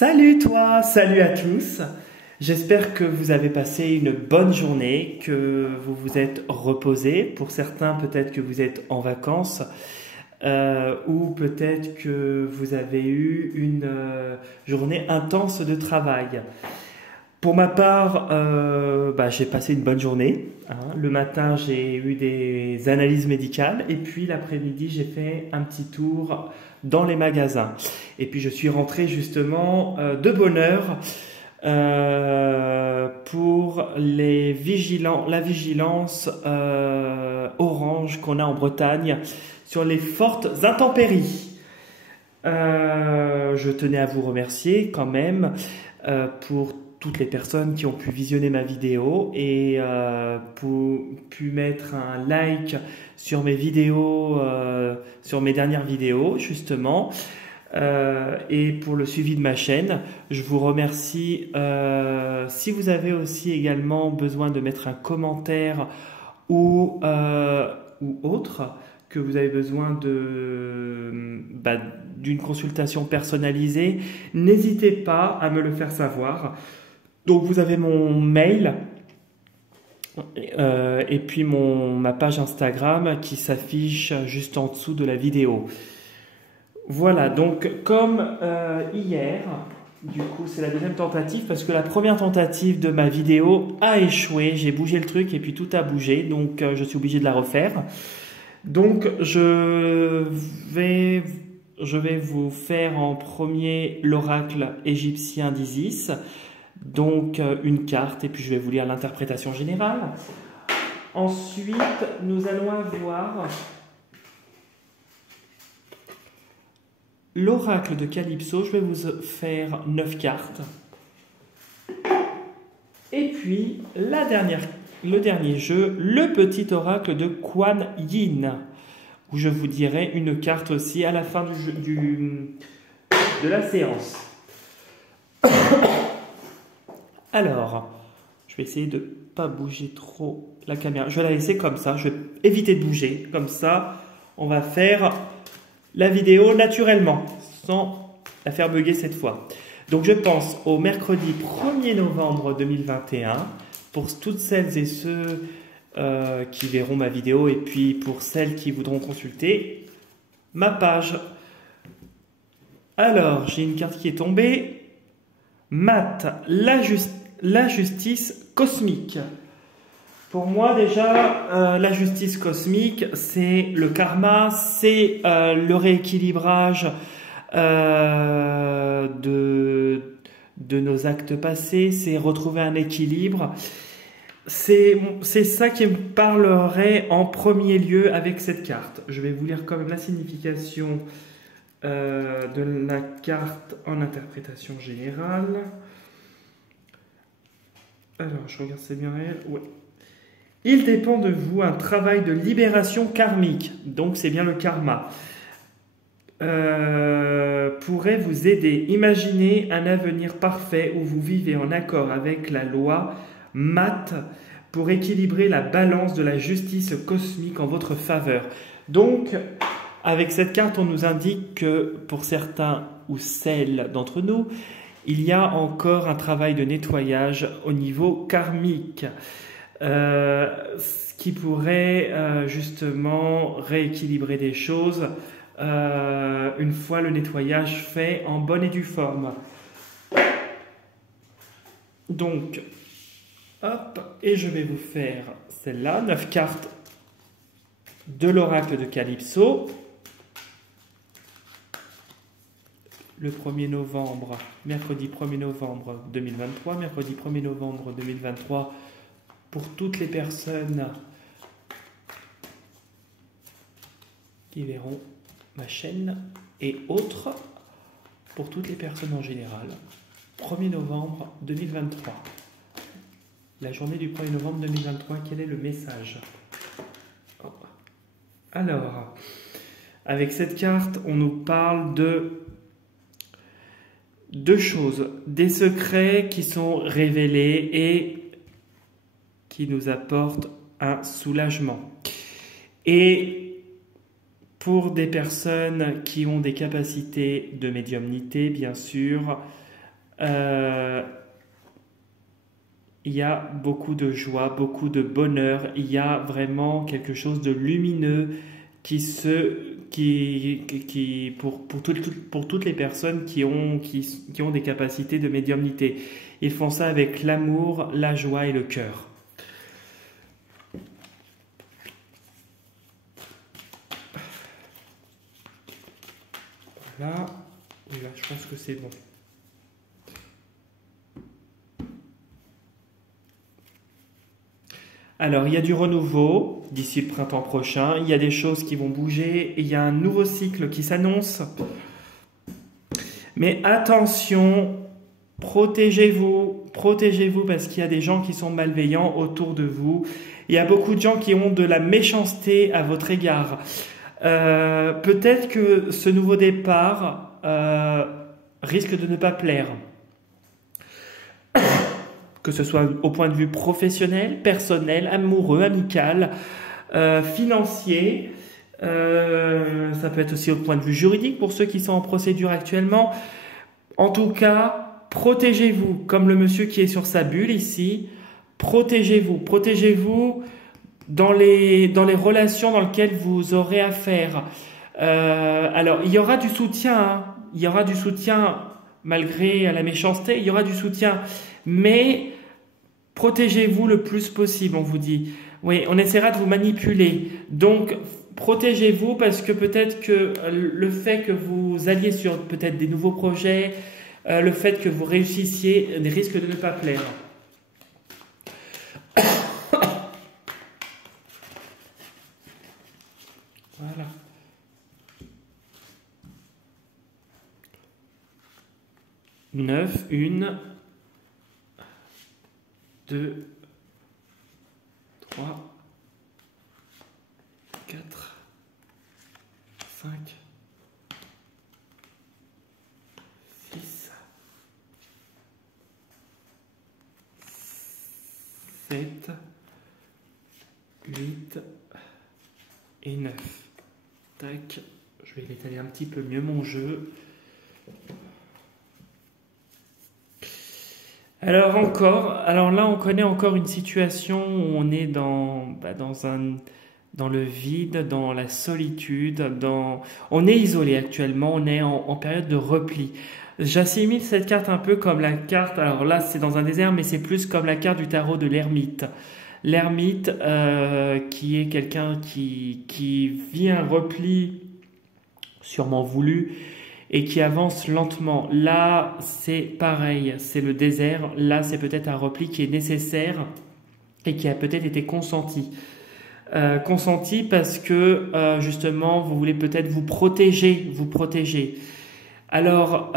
Salut toi, salut à tous. J'espère que vous avez passé une bonne journée, que vous vous êtes reposés. Pour certains, peut-être que vous êtes en vacances ou peut-être que vous avez eu une journée intense de travail. Pour ma part, j'ai passé une bonne journée, hein. Le matin, j'ai eu des analyses médicales et puis l'après-midi, j'ai fait un petit tour dans les magasins. Et puis, je suis rentré justement de bonne heure pour la vigilance orange qu'on a en Bretagne sur les fortes intempéries. Je tenais à vous remercier quand même pour toutes les personnes qui ont pu visionner ma vidéo et pu mettre un like sur mes vidéos, sur mes dernières vidéos justement, et pour le suivi de ma chaîne. Je vous remercie. Si vous avez aussi également besoin de mettre un commentaire ou autre, que vous avez besoin d'une consultation personnalisée, n'hésitez pas à me le faire savoir. Donc vous avez mon mail et puis ma page Instagram qui s'affiche juste en dessous de la vidéo. Voilà, donc comme hier, du coup c'est la deuxième tentative parce que la première tentative de ma vidéo a échoué. J'ai bougé le truc et puis tout a bougé, donc je suis obligé de la refaire. Donc je vais vous faire en premier l'oracle égyptien d'Isis. Donc une carte et puis je vais vous lire l'interprétation générale. Ensuite, nous allons avoir l'oracle de Calypso. Je vais vous faire 9 cartes. Et puis le dernier jeu, le petit oracle de Kuan Yin, où je vous dirai une carte aussi à la fin de la séance. Alors, je vais essayer de ne pas bouger trop la caméra. Je vais la laisser comme ça. Je vais éviter de bouger. Comme ça, on va faire la vidéo naturellement, sans la faire bugger cette fois. Donc, je pense au mercredi 1er novembre 2021. Pour toutes celles et ceux qui verront ma vidéo et puis pour celles qui voudront consulter ma page. Alors, j'ai une carte qui est tombée. Math, la justice cosmique. Pour moi déjà, la justice cosmique, c'est le karma, c'est le rééquilibrage de nos actes passés, c'est retrouver un équilibre. C'est ça qui me parlerait en premier lieu avec cette carte. Je vais vous lire quand même la signification de la carte en interprétation générale. Alors, je regarde, c'est bien réel. Ouais. Il dépend de vous un travail de libération karmique, donc c'est bien le karma, pourrait vous aider. Imaginez un avenir parfait où vous vivez en accord avec la loi Math pour équilibrer la balance de la justice cosmique en votre faveur. Donc, avec cette carte, on nous indique que pour certains ou celles d'entre nous, il y a encore un travail de nettoyage au niveau karmique, ce qui pourrait justement rééquilibrer des choses une fois le nettoyage fait en bonne et due forme. Donc, hop, et je vais vous faire celle-là, 9 cartes de l'oracle de Calypso. Le 1er novembre, mercredi 1er novembre 2023, mercredi 1er novembre 2023, pour toutes les personnes qui verront ma chaîne et autres, pour toutes les personnes en général. 1er novembre 2023, la journée du 1er novembre 2023, quel est le message? Alors, avec cette carte, on nous parle de deux choses, des secrets qui sont révélés et qui nous apportent un soulagement. Et pour des personnes qui ont des capacités de médiumnité, bien sûr, euh, il y a beaucoup de joie, beaucoup de bonheur, il y a vraiment quelque chose de lumineux pour toutes les personnes qui ont des capacités de médiumnité. Ils font ça avec l'amour, la joie et le cœur. Là, oui, là, je pense que c'est bon. Alors, il y a du renouveau d'ici le printemps prochain, il y a des choses qui vont bouger, et il y a un nouveau cycle qui s'annonce. Mais attention, protégez-vous parce qu'il y a des gens qui sont malveillants autour de vous. Il y a beaucoup de gens qui ont de la méchanceté à votre égard. Peut-être que ce nouveau départ risque de ne pas plaire. Que ce soit au point de vue professionnel, personnel, amoureux, amical, financier. Ça peut être aussi au point de vue juridique pour ceux qui sont en procédure actuellement. En tout cas, protégez-vous, comme le monsieur qui est sur sa bulle ici. Protégez-vous dans les relations dans lesquelles vous aurez affaire. Alors, il y aura du soutien, hein. Il y aura du soutien malgré la méchanceté, il y aura du soutien. Mais protégez-vous le plus possible, on vous dit. Oui, on essaiera de vous manipuler. Donc, protégez-vous parce que peut-être que le fait que vous alliez sur peut-être des nouveaux projets, le fait que vous réussissiez risque de ne pas plaire. Voilà. Neuf, 2, 3, 4, 5, 6, 7, 8 et 9. Tac, je vais étaler un petit peu mieux mon jeu. Alors là on connaît encore une situation où on est dans le vide, dans la solitude, on est isolé actuellement, on est en période de repli. J'assimile cette carte un peu comme la carte, alors là c'est dans un désert, mais c'est plus comme la carte du tarot de l'ermite. L'ermite qui est quelqu'un qui vit un repli sûrement voulu, et qui avance lentement. Là, c'est pareil, c'est le désert. Là, c'est peut-être un repli qui est nécessaire et qui a peut-être été consenti. Consenti parce que, justement, vous voulez peut-être vous protéger. Alors,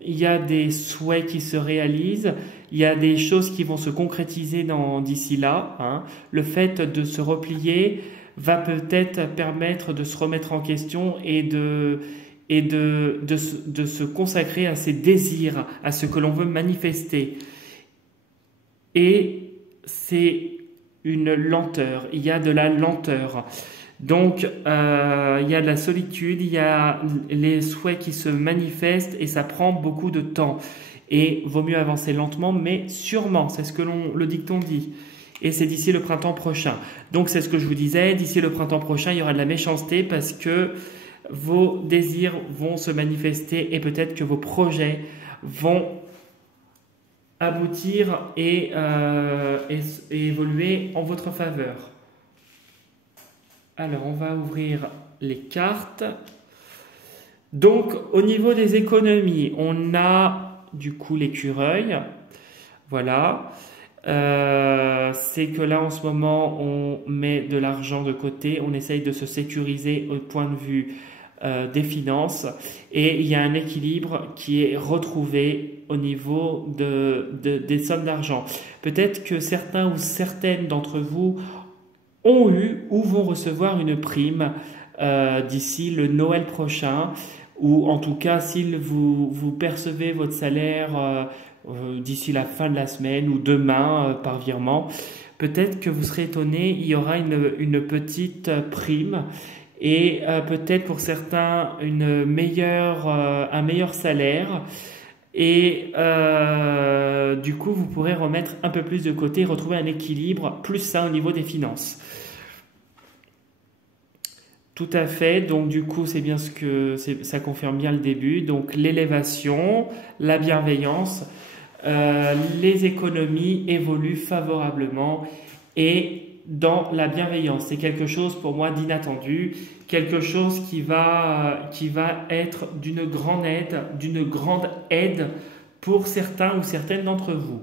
il y a des souhaits qui se réalisent, il y a des choses qui vont se concrétiser d'ici là. Hein. Le fait de se replier va peut-être permettre de se remettre en question et de se consacrer à ses désirs, à ce que l'on veut manifester. Et c'est une lenteur, il y a de la lenteur. Donc, il y a de la solitude, il y a les souhaits qui se manifestent et ça prend beaucoup de temps. Et vaut mieux avancer lentement, mais sûrement, c'est ce que le dicton dit. Et c'est d'ici le printemps prochain. Donc, c'est ce que je vous disais, d'ici le printemps prochain, il y aura de la méchanceté parce que vos désirs vont se manifester et peut-être que vos projets vont aboutir et évoluer en votre faveur. Alors, on va ouvrir les cartes. Donc, au niveau des économies, on a du coup l'écureuil. Voilà. C'est que là, en ce moment, on met de l'argent de côté. On essaye de se sécuriser au point de vue des finances et il y a un équilibre qui est retrouvé au niveau des sommes d'argent. Peut-être que certains ou certaines d'entre vous ont eu ou vont recevoir une prime d'ici le Noël prochain, ou en tout cas si vous percevez votre salaire d'ici la fin de la semaine ou demain par virement, peut-être que vous serez étonné, il y aura une petite prime. Et peut-être pour certains un meilleur salaire Et du coup, vous pourrez remettre un peu plus de côté, retrouver un équilibre plus sain au niveau des finances. Tout à fait. Donc du coup, c'est bien ça confirme bien le début. Donc l'élévation, la bienveillance, les économies évoluent favorablement et dans la bienveillance. C'est quelque chose pour moi d'inattendu, quelque chose qui va être d'une grande aide pour certains ou certaines d'entre vous.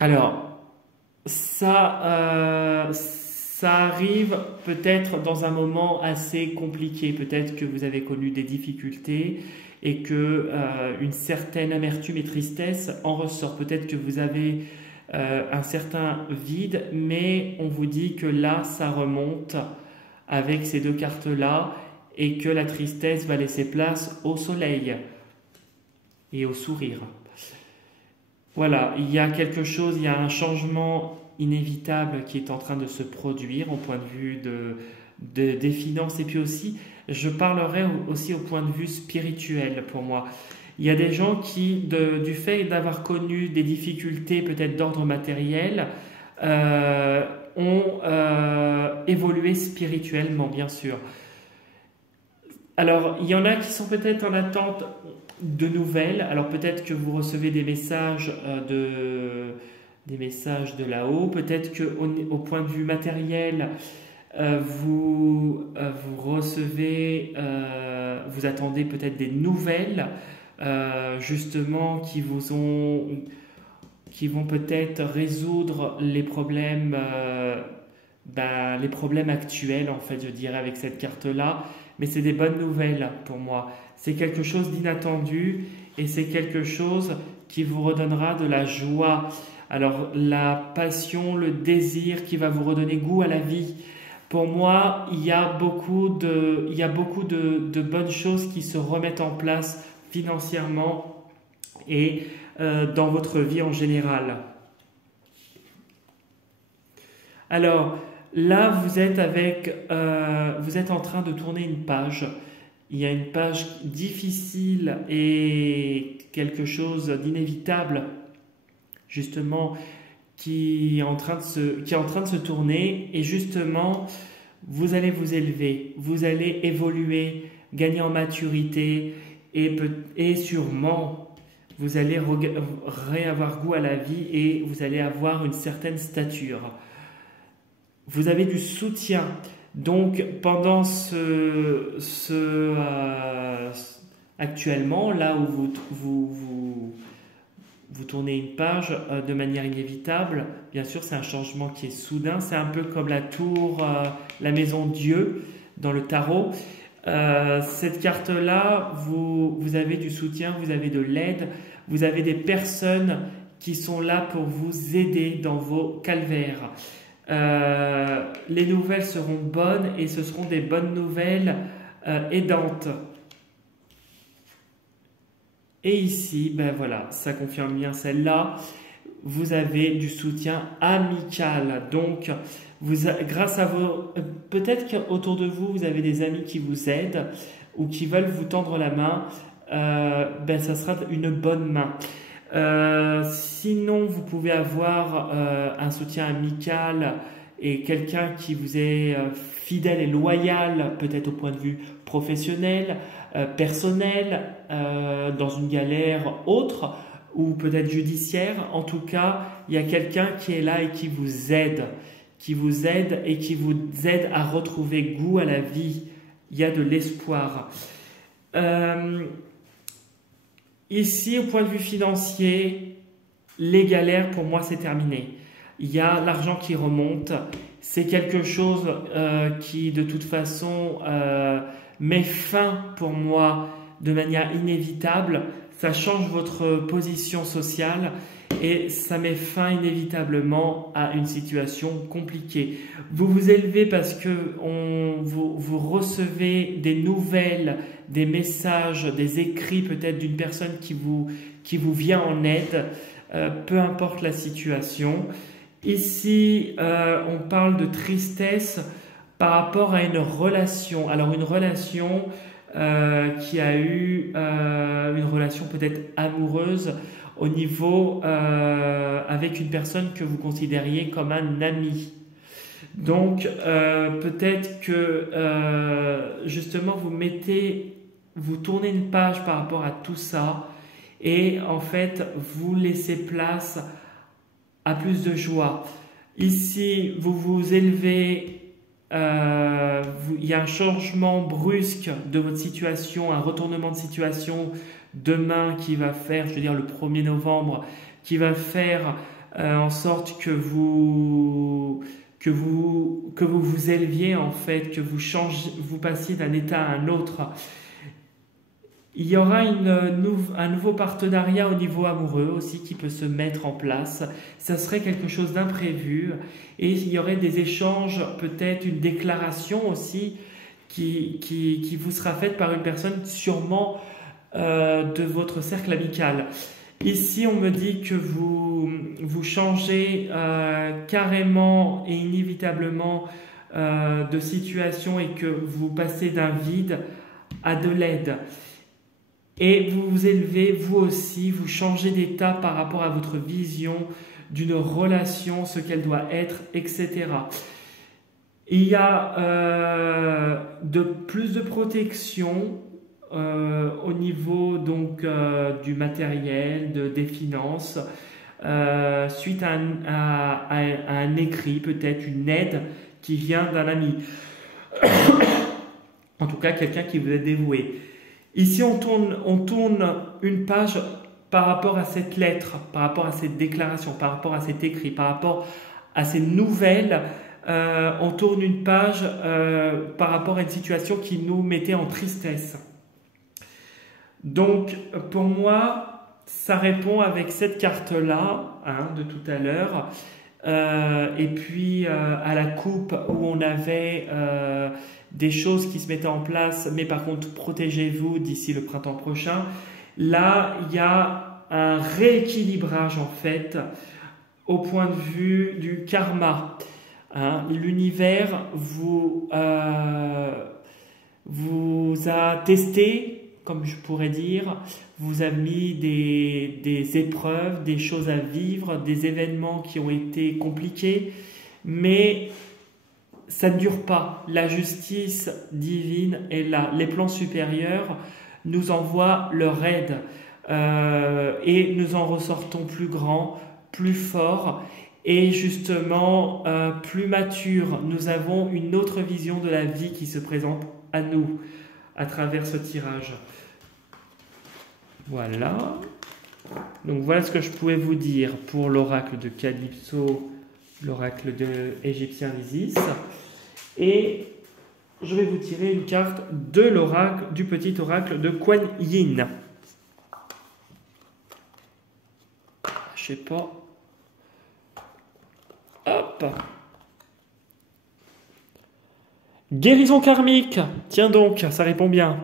Alors, ça arrive peut-être dans un moment assez compliqué, peut-être que vous avez connu des difficultés et que une certaine amertume et tristesse en ressort. Peut-être que vous avez un certain vide, mais on vous dit que là, ça remonte avec ces deux cartes-là et que la tristesse va laisser place au soleil et au sourire. Voilà, il y a quelque chose, il y a un changement inévitable qui est en train de se produire au point de vue des finances et puis aussi, je parlerai aussi au point de vue spirituel pour moi. Il y a des gens qui, du fait d'avoir connu des difficultés peut-être d'ordre matériel, ont évolué spirituellement, bien sûr. Alors, il y en a qui sont peut-être en attente de nouvelles. Alors, peut-être que vous recevez des messages de là-haut. Peut-être qu'au point de vue matériel, vous recevez, vous attendez peut-être des nouvelles, justement, qui vont peut-être résoudre les problèmes actuels, en fait, je dirais, avec cette carte-là. Mais c'est des bonnes nouvelles pour moi. C'est quelque chose d'inattendu et c'est quelque chose qui vous redonnera de la joie. Alors, la passion, le désir qui va vous redonner goût à la vie. Pour moi, il y a beaucoup de bonnes choses qui se remettent en place financièrement et dans votre vie en général. Alors, là, vous êtes en train de tourner une page. Il y a une page difficile et quelque chose d'inévitable, justement, qui est en train de se tourner. Et justement, vous allez vous élever, vous allez évoluer, gagner en maturité et sûrement, vous allez réavoir goût à la vie et vous allez avoir une certaine stature. Vous avez du soutien. Donc, pendant actuellement, là où vous tournez une page de manière inévitable, bien sûr, c'est un changement qui est soudain. C'est un peu comme la tour, la maison Dieu dans le tarot. Cette carte-là, vous avez du soutien, vous avez de l'aide, vous avez des personnes qui sont là pour vous aider dans vos calvaires. Les nouvelles seront bonnes et ce seront des bonnes nouvelles aidantes. Et ici, ben voilà, ça confirme bien celle-là. Vous avez du soutien amical. Donc, grâce à vos... Peut-être qu'autour de vous, vous avez des amis qui vous aident ou qui veulent vous tendre la main. Ben, ça sera une bonne main. Sinon, vous pouvez avoir un soutien amical et quelqu'un qui vous est fidèle et loyal, peut-être au point de vue professionnel, personnel, dans une galère autre, ou peut-être judiciaire. En tout cas, il y a quelqu'un qui est là et qui vous aide et qui vous aide à retrouver goût à la vie. Il y a de l'espoir. Ici, au point de vue financier, les galères, pour moi, c'est terminé. Il y a l'argent qui remonte. C'est quelque chose qui, de toute façon, met fin, pour moi, de manière inévitable. Ça change votre position sociale et ça met fin inévitablement à une situation compliquée. Vous vous élevez parce que vous recevez des nouvelles, des messages, des écrits peut-être d'une personne qui vous vient en aide, peu importe la situation. Ici, on parle de tristesse par rapport à une relation. Alors une relation qui a eu une relation peut-être amoureuse au niveau avec une personne que vous considériez comme un ami. Donc peut-être que justement vous tournez une page par rapport à tout ça et en fait vous laissez place à plus de joie. Ici vous vous élevez, il y a un changement brusque de votre situation, un retournement de situation demain qui va faire, je veux dire le 1er novembre, qui va faire en sorte que vous vous éleviez en fait, que vous passiez d'un état à un autre. Il y aura un nouveau partenariat au niveau amoureux aussi qui peut se mettre en place. Ça serait quelque chose d'imprévu et il y aurait des échanges, peut-être une déclaration aussi qui vous sera faite par une personne sûrement de votre cercle amical. Ici, on me dit que vous changez carrément et inévitablement de situation et que vous passez d'un vide à de l'aide. Et vous vous élevez, vous aussi, vous changez d'état par rapport à votre vision d'une relation, ce qu'elle doit être, etc. Il y a plus de protection au niveau donc du matériel, des finances, suite à un écrit, peut-être une aide qui vient d'un ami. En tout cas, quelqu'un qui vous est dévoué. Ici, on tourne une page par rapport à cette lettre, par rapport à cette déclaration, par rapport à cet écrit, par rapport à ces nouvelles. On tourne une page par rapport à une situation qui nous mettait en tristesse. Donc, pour moi, ça répond avec cette carte-là, hein, de tout à l'heure. Et puis, à la coupe où on avait des choses qui se mettaient en place, mais par contre, protégez-vous d'ici le printemps prochain. Là, il y a un rééquilibrage, en fait, au point de vue du karma. Hein, l'univers vous a testé, comme je pourrais dire, vous a mis des épreuves, des choses à vivre, des événements qui ont été compliqués, mais ça ne dure pas. La justice divine est là. Les plans supérieurs nous envoient leur aide et nous en ressortons plus grands, plus forts et justement plus matures. Nous avons une autre vision de la vie qui se présente à nous à travers ce tirage. Voilà. Donc voilà ce que je pouvais vous dire pour l'oracle de Calypso, l'oracle égyptien d'Isis. Et je vais vous tirer une carte de l'oracle, du petit oracle de Kuan Yin. Je sais pas. Hop. Guérison karmique. Tiens donc, ça répond bien.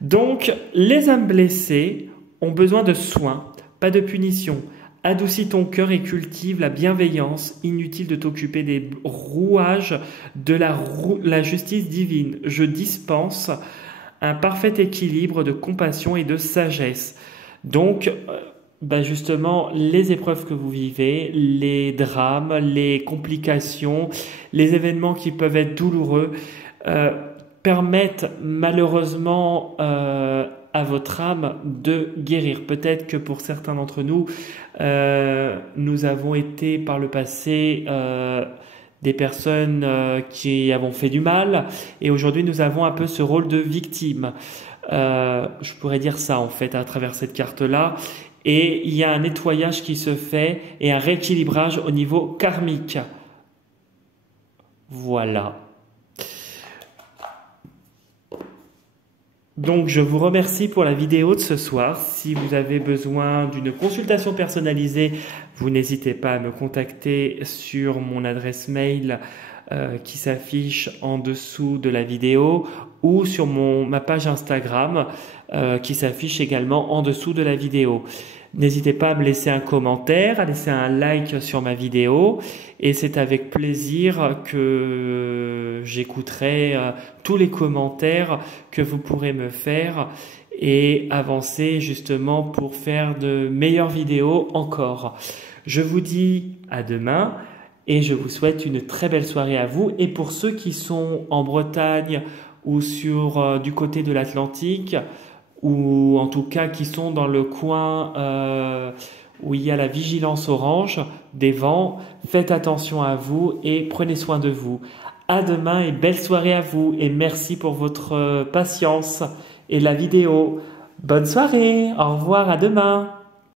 Donc, les âmes blessées ont besoin de soins, pas de punition. Adoucis ton cœur et cultive la bienveillance. Inutile de t'occuper des rouages de la justice divine. Je dispense un parfait équilibre de compassion et de sagesse. Donc, justement, les épreuves que vous vivez, les drames, les complications, les événements qui peuvent être douloureux, permettent malheureusement à votre âme de guérir. Peut-être que pour certains d'entre nous, nous avons été par le passé des personnes qui avons fait du mal et aujourd'hui nous avons un peu ce rôle de victime. Je pourrais dire ça en fait à travers cette carte-là. Et il y a un nettoyage qui se fait et un rééquilibrage au niveau karmique. Voilà. Donc, je vous remercie pour la vidéo de ce soir. Si vous avez besoin d'une consultation personnalisée, vous n'hésitez pas à me contacter sur mon adresse mail qui s'affiche en dessous de la vidéo ou sur ma page Instagram qui s'affiche également en dessous de la vidéo. N'hésitez pas à me laisser un commentaire, à laisser un like sur ma vidéo et c'est avec plaisir que j'écouterai tous les commentaires que vous pourrez me faire et avancer justement pour faire de meilleures vidéos encore. Je vous dis à demain et je vous souhaite une très belle soirée à vous. Et pour ceux qui sont en Bretagne ou sur du côté de l'Atlantique, ou en tout cas qui sont dans le coin où il y a la vigilance orange des vents, faites attention à vous et prenez soin de vous. À demain et belle soirée à vous et merci pour votre patience et la vidéo. Bonne soirée, au revoir, à demain.